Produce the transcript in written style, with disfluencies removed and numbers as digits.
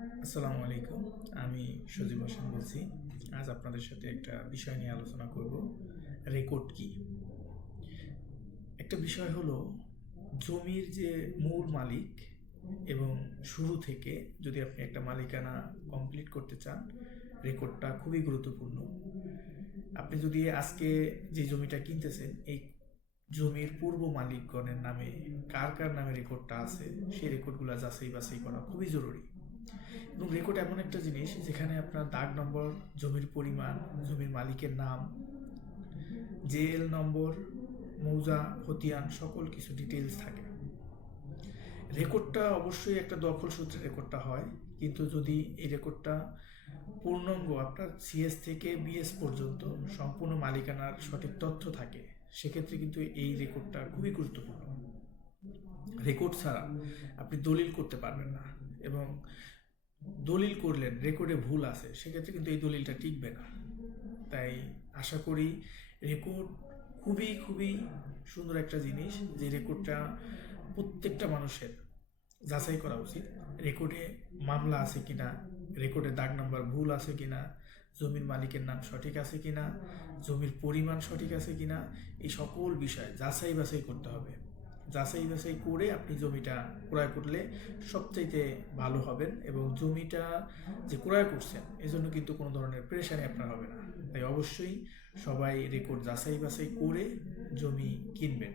আসসালামু আলাইকুম। আমি সজীব হোসেন বলছি। আজ আপনাদের সাথে একটা বিষয় নিয়ে আলোচনা করব। রেকর্ড কি? একটা বিষয় হলো জমির যে মূল মালিক এবং শুরু থেকে যদি আপনি একটা মালিকানা কমপ্লিট করতে চান, রেকর্ডটা খুবই গুরুত্বপূর্ণ। আপনি যদি আজকে যে জমিটা কিনতেছেন, এই জমির পূর্ব মালিকগণের নামে কার কার নামে রেকর্ডটা আছে, সেই রেকর্ডগুলো যাচাই বাছাই করা খুবই জরুরি। এবং রেকর্ড এমন একটা জিনিস যেখানে আপনার দাগ নম্বর, জমির পরিমাণ, জমির মালিকের নাম, জেএল নম্বর, মৌজা, খতিয়ান সকল কিছু ডিটেলস থাকে। রেকর্ডটা অবশ্যই একটা দখল সূত্রে রেকর্ডটা হয়, কিন্তু যদি এই রেকর্ডটা পূর্ণাঙ্গ আপনার সিএস থেকে বিএস পর্যন্ত সম্পূর্ণ মালিকানার সঠিক তথ্য থাকে, সেক্ষেত্রে কিন্তু এই রেকর্ডটা খুবই গুরুত্বপূর্ণ। রেকর্ড ছাড়া আপনি দলিল করতে পারবেন না, এবং দলিল করলেন রেকর্ডে ভুল আছে, সেক্ষেত্রে কিন্তু এই দলিলটা টিকবে না। তাই আশা করি রেকর্ড খুবই খুবই সুন্দর একটা জিনিস, যে রেকর্ডটা প্রত্যেকটা মানুষের যাচাই করা উচিত। রেকর্ডে মামলা আছে কিনা, রেকর্ডে দাগ নাম্বার ভুল আছে কিনা, জমির মালিকের নাম সঠিক আছে কিনা, জমির পরিমাণ সঠিক আছে কিনা, এই সকল বিষয় যাচাই বাছাই করতে হবে। যাচাই বাছাই করে আপনি জমিটা ক্রয় করলে সবচাইতে ভালো হবেন, এবং জমিটা যে ক্রয় করছেন এজন্য কিন্তু কোনো ধরনের প্রেশারে আপনার হবে না। তাই অবশ্যই সবাই রেকর্ড যাচাই বাছাই করে জমি কিনবেন।